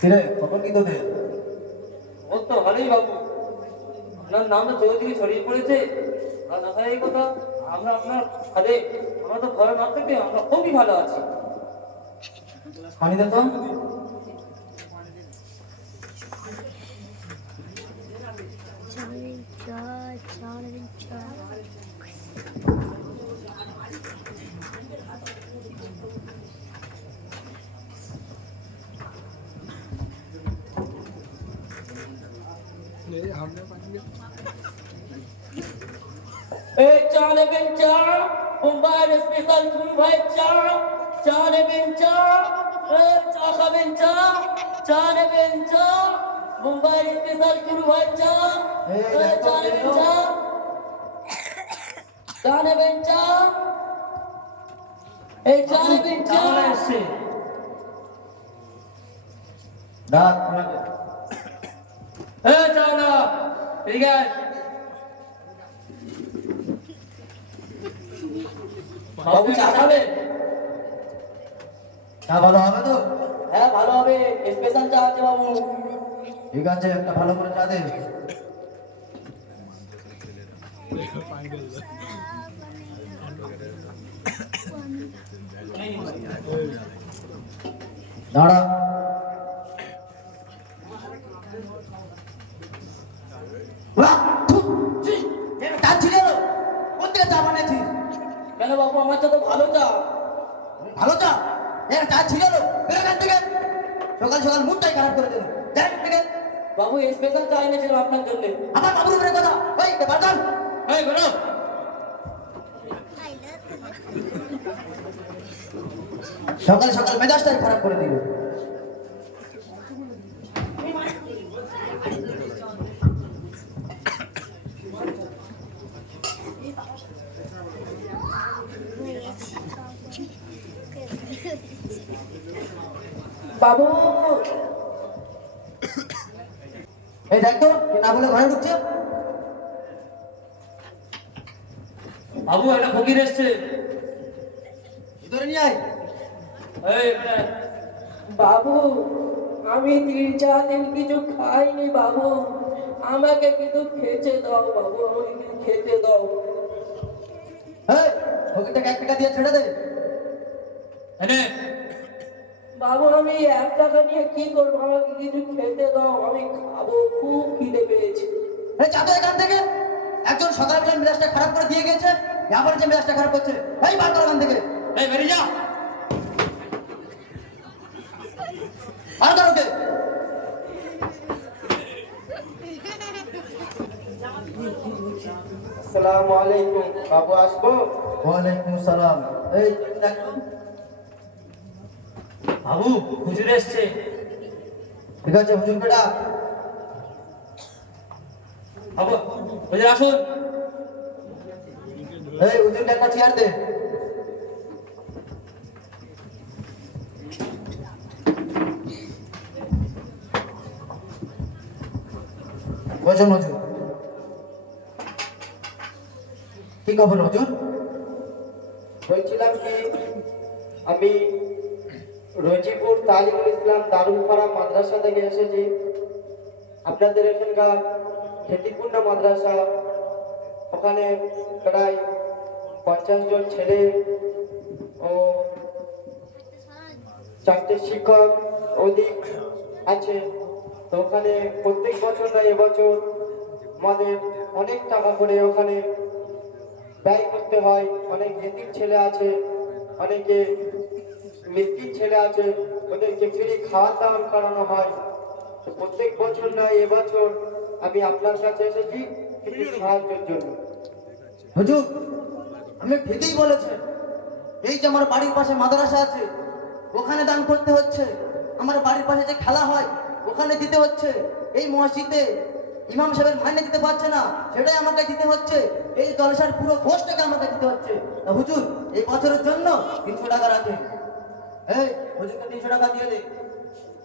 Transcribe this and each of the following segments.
কিরে খবর কি তোদের? ও তো ভালোই বাবু, আপনার নাম তো চৌধুরী ছড়িয়ে পড়েছে। আর দেখা এই কথা, আমরা আপনার খাদে, আমরা তো ঘরে না থেকে আমরা খুবই ভালো আছি। পানি দে তো। এই চা নেবেন চা, মুম্বাইয়ের স্পেশাল ফুল ভাই চা। চা নেবেন চা, চা খাবেন চা। চা নেবেন চা, মুম্বাইয়ের স্পেশাল ফুল ভাই চা। চা নেবেন চা, চা নেবেন চা। এই চা নেবেন চা। ডাক ওনাকে। চা না, ঠিক আছে। বাবু চা খাবেন? চা ভালো হবে তো? হ্যাঁ ভালো হবে, স্পেশাল চা আছে বাবু। ঠিক আছে, একটা ভালো করে চা দে। দাঁড়া। চা ছিল কোন থেকে চা বানিয়েছিস? কেন বাবু, আমার চা তো ভালো চা। ভালো চা? চা ছিল বেরো এখান থেকে। সকাল সকাল মুডটাই খারাপ করে দিল। যা এখান থেকে। বাবু স্পেশাল চা এনেছিলাম আপনার জন্য। আমার বাবুর উপরে কথা। ওই বাজান, এই বেরো। সকাল সকাল মেজাজটাই খারাপ করে দিল। বাবু এই দেখ তো, কে না বলে ঘরে ঢুকছে। বাবু একটা ফকির এসছে। ভিতরে নিয়ে আয়। এই এখানে। বাবু আমি 3-4 দিন কিছু খাইনি বাবু, আমাকে কিছু খেতে দাও বাবু, আমাকে কিছু খেতে দাও। এই ফকিরটাকে 1 টাকা দিয়ে ছেড়ে দে। এনে বাবু আমি 1 টাকা নিয়ে কি করবো, আমাকে কিছু খেতে দাও, আমি খাবো, খুব খিদে পেয়েছে। এই যা তো এখান থেকে। একজন সকালবেলা মেজাজটা খারাপ করে দিয়ে গেছে, আবার যে মেজাজটা খারাপ করছে। এই বার কর এখান থেকে। এই বেরিয়ে যা। বার কর ওকে। আসসালামু আলাইকুম বাবু, আসবো? ওয়ালাইকুম আসসালাম। এই দেখ তো। বাবু হুজুর এসছে। ঠিক আছে, হুজুরকে ডাক। বাবু হুজুর আসুন। এই হুজুরকে একটা চেয়ার দে। বসুন হুজুর। কি খবর হুজুর? বলছিলাম কি, আমি রজিপুর তালিমুল ইসলাম দারুল ফারাম মাদ্রাসা থেকে এসেছি। আপনাদের এখানকার খ্যাতিপূর্ণ মাদ্রাসা, ওখানে প্রায় 50 জন ছেলে ও 4টে শিক্ষক অধিক আছে। তো ওখানে প্রত্যেক বছর না এবছর আমাদের অনেক টাকা করে ওখানে ব্যয় করতে হয়। অনেক এতিম ছেলে আছে, অনেকে মিসকিন ছেলে আছে, ওদেরকে ফ্রি খাওয়া দাওয়া করানো হয়। তো প্রত্যেক বছর না এবছর আমি আপনার কাছে এসেছি কিছু সাহায্যের জন্য। হুজুর আমি ঠিকই বলেছেন। এই যে আমার বাড়ির পাশে মাদ্রাসা আছে, ওখানে দান করতে হচ্ছে। আমার বাড়ির পাশে যে খেলা হয়, ওখানে দিতে হচ্ছে। এই মসজিদে ইমাম সাহেবের মাইনে দিতে পারছে না, সেটাই আমাকে দিতে হচ্ছে। এই জলসার পুরো ঘোষটাকে আমাকে দিতে হচ্ছে। তা হুজুর এই বছরের জন্য 300 টাকা রাখেন। এই হুজুরকে 300 টাকা দিয়ে দে।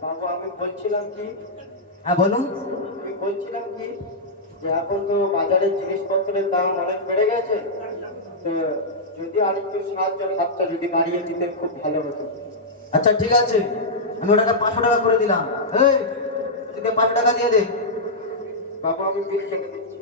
বাবু আমি বলছিলাম কি, হ্যাঁ বলুন। আমি বলছিলাম কি যে এখন তো বাজারের জিনিসপত্রের দাম অনেক বেড়ে গেছে। তো যদি আরেকটু সাহায্যের হাতটা যদি বাড়িয়ে দিতেন খুব ভালো হতো। আচ্ছা ঠিক আছে, আমি ওটাকে 500 টাকা করে দিলাম। এই তুই 500 টাকা দিয়ে দে। বাবু আমি বিল রেখে দিচ্ছি।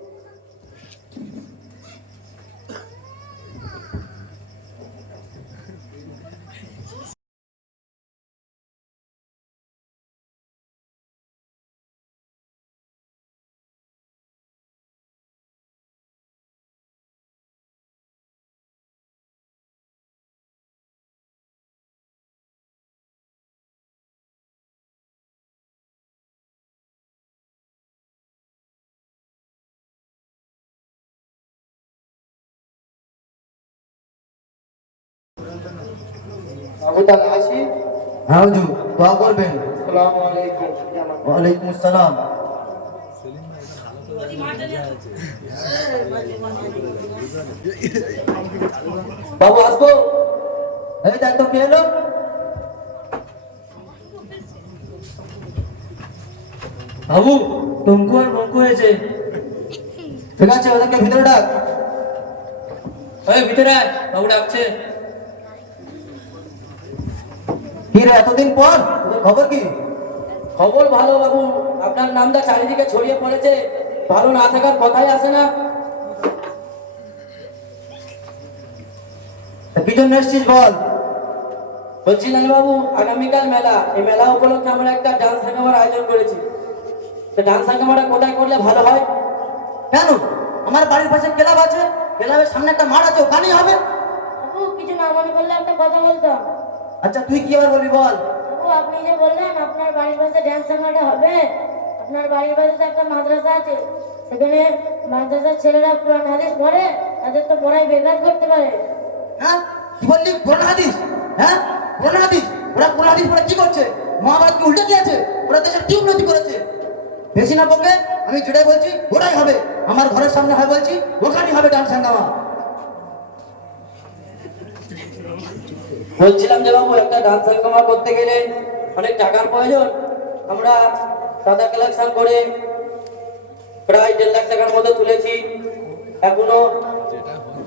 বাবু তাহলে আসি। হ্যাঁ হুজুর, দোয়া করবেন। আসসালামু আলাইকুম। ওয়ালাইকুম আসসালাম। বাবু আসবো? এই দেখ তো কে এলো। বাবু টুমকু আর বঙ্কু হয়েছে। ঠিক আছে, ওদেরকে ভিতরে ডাক। ওই ভিতরে আয়, বাবু ডাকছে। কি রে, এতদিন পর তোদের খবর কি? খবর ভালো বাবু, আপনার নামটা চারিদিকে ছড়িয়ে পড়েছে, ভালো না থাকার কথাই আসে না। তা কি জন্য এসছিস বল? বলছিলেন বাবু, আগামীকাল মেলা, এই মেলা উপলক্ষে আমরা একটা ডান্স হাঙ্গামার আয়োজন করেছি। তো ডান্স হাঙ্গামাটা কোথায় করলে ভালো হয়? কেন, আমার বাড়ির পাশে ক্লাব আছে, ক্লাবের সামনে একটা মাঠ আছে, ওখানেই হবে। বাবু কিছু না মনে করলে একটা কথা বলতাম। আচ্ছা তুই কি আবার বলবি বল। বাবু আপনি যে বললেন আপনার বাড়ির পাশে ড্যান্স সেখানে হবে, আপনার বাড়ির পাশে তো একটা মাদ্রাসা আছে, সেখানে মাদ্রাসার ছেলেরা কোরআন হাদিস পড়ে, তাদের তো পড়াই বেকার করতে পারে। হ্যাঁ কি বললি, কোরআন হাদিস? হ্যাঁ কোরআন হাদিস, ওরা কোরআন হাদিস পড়ে কি করছে? মহাভারত কি উল্টে দিয়েছে? ওরা দেশের কি উন্নতি করেছে? বেশি না বলবে, আমি যেটাই বলছি ওটাই হবে। আমার ঘরের সামনে হয় বলছি, ওখানেই হবে ডান্স হাঙ্গামা। বলছিলাম যে বাবু, একটা ডান্স হাঙ্গামা করতে গেলে অনেক টাকার প্রয়োজন। আমরা চাঁদা কালেকশন করে প্রায় 1.5 লাখ টাকার মতো তুলেছি, এখনো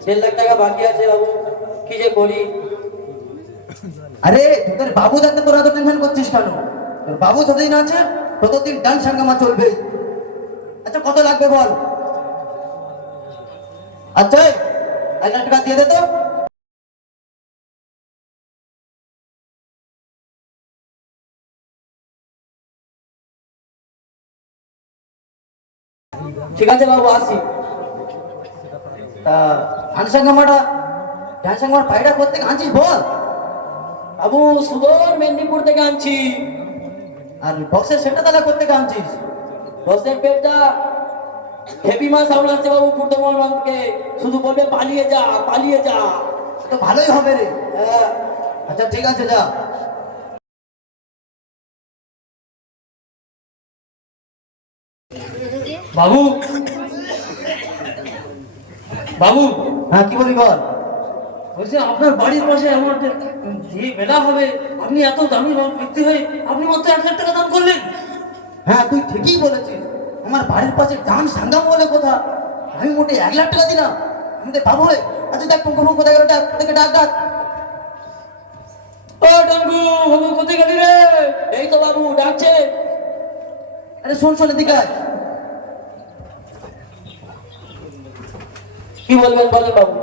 1.5 লাখ টাকা বাকি আছে বাবু, কি যে করি। আরে তোদের বাবু থাকতে তোরা তো টেনশন করছিস কেন? তোর বাবু যতদিন আছে ততদিন ডান্স হাঙ্গামা চলবে। আচ্ছা কত লাগবে বল? আচ্ছা 1 লাখ টাকা দিয়ে দে তো। ঠিক আছে বাবু, আসি। তা ডান্স হাঙ্গামাটা, ডান্স হাঙ্গামার পায়রা করতে আনছিস বল। বাবু সুদূর মেদিনীপুর থেকে আনছি। আর বক্সের সেটা তাহলে করতে আনছিস? দশের পেটটা হেভি মাছ সাউন্ড আসছে বাবু, পূর্তমল থেকে শুধু বলবে পালিয়ে যা পালিয়ে যা। তো ভালোই হবে রে। হ্যাঁ। আচ্ছা ঠিক আছে যা। বাবু বাবু হ্যাঁ কি বলি বল। বলছি আপনার বাড়ির পাশে এমন একটা যে মেলা হবে, আপনি এত দামি ব্যক্তি হয়ে আপনি মাত্র 1 লাখ টাকা দাম করলেন। হ্যাঁ তুই ঠিকই বলেছিস, আমার বাড়ির পাশে ডান্স হাঙ্গামা বলে কথা, আমি মোটে 1 লাখ টাকা দিলাম। আমাদের বাবু হয়ে, আচ্ছা দেখ টুকু কোথায় গেল, ডাক থেকে ডাক ডাক। ও ডাঙ্গু বাবু, কোথায় গেলি রে? এই তো বাবু ডাকছে। আরে শোন শোন এদিকে আয়। কি বলবেন বলেন বাবু।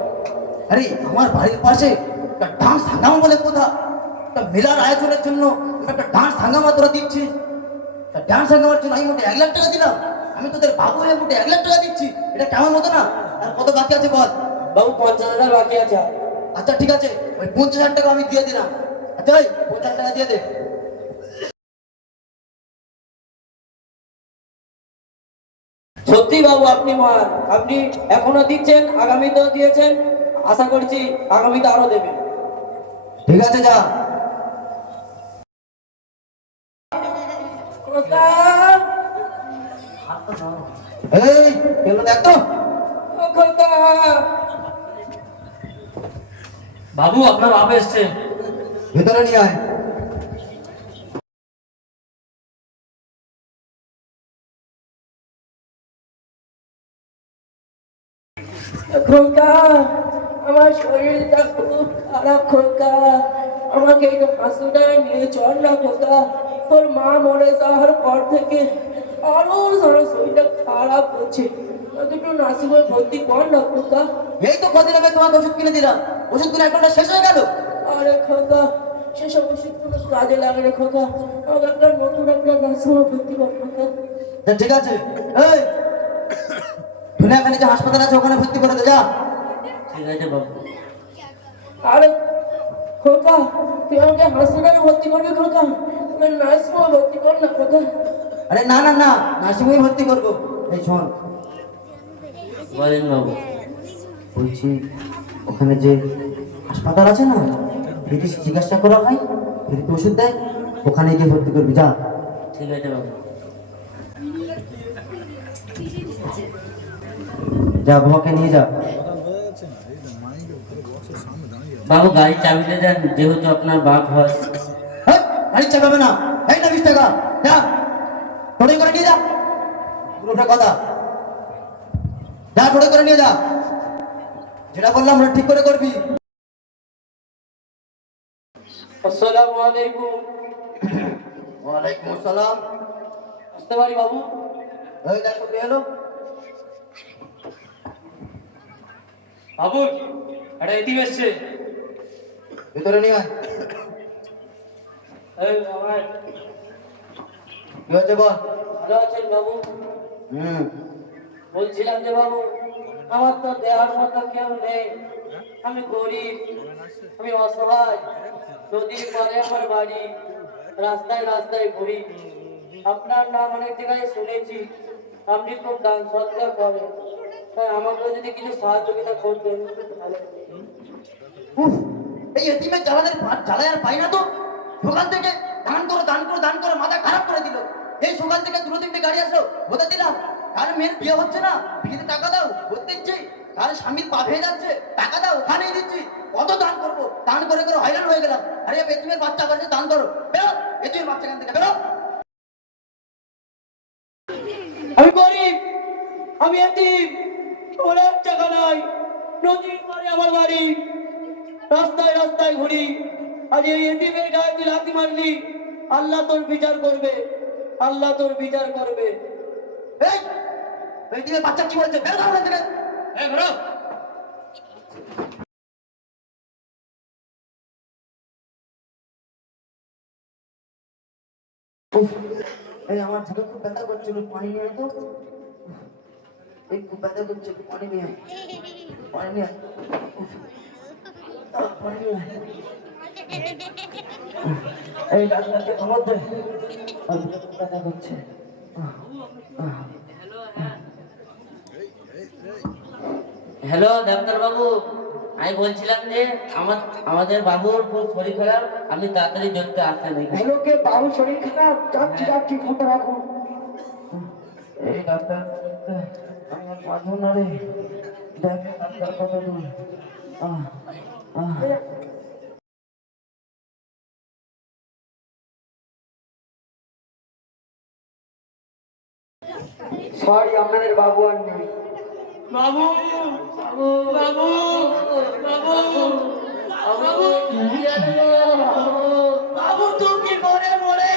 আরে আমার বাড়ির পাশে একটা ডান্স হাঙ্গামা বলে কথা, একটা মেলার আয়োজনের জন্য একটা ডান্স হাঙ্গামা তোরা দিচ্ছিস। ডান্স হাঙ্গামার জন্য আমি মোটে 1 লাখ টাকা দিলাম। আমি তোদের বাবু হয়ে মোটে 1 লাখ টাকা দিচ্ছি, এটা কেমন মতো না? আর কত বাকি আছে বল? বাবু 50,000 বাকি আছে। আচ্ছা ঠিক আছে, ওই 50,000 টাকা আমি দিয়ে দিলাম। আচ্ছা ওই 50,000 টাকা দিয়ে দে। সত্যি বাবু আপনি মহান, আপনি এখনো দিচ্ছেন, আগামীতেও দিয়েছেন, আশা করছি আগামীতে আরো দেবেন। ঠিক আছে যা। এই এগুলো দেখ তো। বাবু আপনার বাবা এসছে। ভেতরে নিয়ে আয়। খোকা আমার শরীরটা খুব খারাপ খোকা, আমাকে একটু হাসপাতালে নিয়ে চল না খোকা। তোর মা মরে যাওয়ার পর থেকে আরো শরীরটা খারাপ হচ্ছে, আমাকে একটু নার্সিংহোমে ভর্তি কর না খোকা। এই তো কদিন আগে তোমাকে ওষুধ কিনে দিলাম, ওষুধগুলো একটা শেষ হয়ে গেল। আরে খোকা, সেসব ওষুধ কোনো কাজে লাগে রে খোকা, আমাকে একটা নতুন একটা নার্সিংহোমে ভর্তি কর খোকা। তা ঠিক আছে, এই দুনিয়াখানে যে হাসপাতাল আছে ওখানে ভর্তি করে দে, যা। ঠিক আছে বাবু। আরে খোকা, তুই আমাকে হাসপাতালে ভর্তি করবি খোকা, তুমি নার্সিংহোমে ভর্তি কর না খোকা। আরে না না না, নার্সিংহোমে ভর্তি করবো। এই শোন, বলেন বাবু। বলছি ওখানে যে হাসপাতাল আছে না, ফ্রিতে চিকিৎসা করা হয়, ফ্রিতে ওষুধ দেয়, ওখানে গিয়ে ভর্তি করবি, যা। ঠিক আছে বাবু। যা, বাবাকে নিয়ে যা। বাবু গাড়ি চাবিতে দেন, যেহেতু আপনার বাপ হয়। হ্যাঁ, গাড়ি চাপাবে না, এই না 20 টাকা, যা টোটো করে নিয়ে যা। পুরোটা কথা, যা টোটো করে নিয়ে যা। যেটা বললাম ওটা ঠিক করে করবি। আসসালামু আলাইকুম। ওয়ালাইকুম আসসালাম। আসতে পারি বাবু? এই দেখো কে এলো। বাবু একটা এতিম এসছে। ভিতরে নিয়ে আয়। এই আমার কি হয়েছে বল। ভালো আছেন বাবু? হুম, বলছিলাম যে বাবু, আমার তো দেওয়ার মতো কেউ নেই, আমি গরিব, আমি অসহায়, নদীর পাড়ে আমার বাড়ি, রাস্তায় রাস্তায় ঘুরি। আপনার নাম অনেক জায়গায় শুনেছি, আপনি খুব দান সৎকার করেন, তাই আমাকেও যদি কিছু সহযোগিতা করতেন ভালো হতো। উফ, এই এতিমের জ্বালায় আর পাই না তো। দোকান থেকে দান করো দান করো দান করো, মাথা খারাপ করে দিল। এই সকাল থেকে 2-3টে গাড়ি আসলো, বলে দিলাম কার মেয়ের বিয়ে হচ্ছে না, বিয়েতে টাকা দাও, করতে দিচ্ছি। কার স্বামীর পা ভেঙে যাচ্ছে, টাকা দাও, ওখানেই দিচ্ছি। কত দান করবো, দান করে করে হয়রান হয়ে গেলাম। আরে এতিমের বাচ্চা করছে, দান করো, বেরো এতিমের বাচ্চা এখান থেকে বেরো। আমি গরিব, আমি এতিম, আমার এক টাকা নাই, নদীর পাড়ে আমার বাড়ি, রাস্তায় রাস্তায় ঘুরি। আজ এই এতিমের গায়ে তুই লাথি মারলি, আল্লাহ তোর বিচার করবে, আল্লাহ তোর বিচার করবে। এই এতিমের বাচ্চা কি বলছে, বেরো এখান থেকে। এই ঘোরো। উফ, এই আমার ঝাঁকে খুব ব্যথা করছিল, পানি নিয়ে আয় তো। এই খুব ব্যথা করছে, একটু পানি নিয়ে আয়, পানি নিয়ে আয়। উফ, পানি নিয়ে আয়। এই ডাক্তারকে খবর দে, আর খুব ব্যথা করছে। হ্যালো ডাক্তার বাবু, আমি বলছিলাম যে আমাদের বাবুর খুব শরীর খারাপ, আপনি তাড়াতাড়ি দেখতে আসেন। হ্যালো, কে বাবু শরীর খারাপ? যাচ্ছি যাচ্ছি, খবর রাখুন। এই ডাক্তার আমি আর পারবো না রে, দেখ ডাক্তার কত দূর। সরি, আপনাদের বাবু আর নেই। বাবু বাবু বাবু বাবু বাবু বাবু তুমি কি করে মরে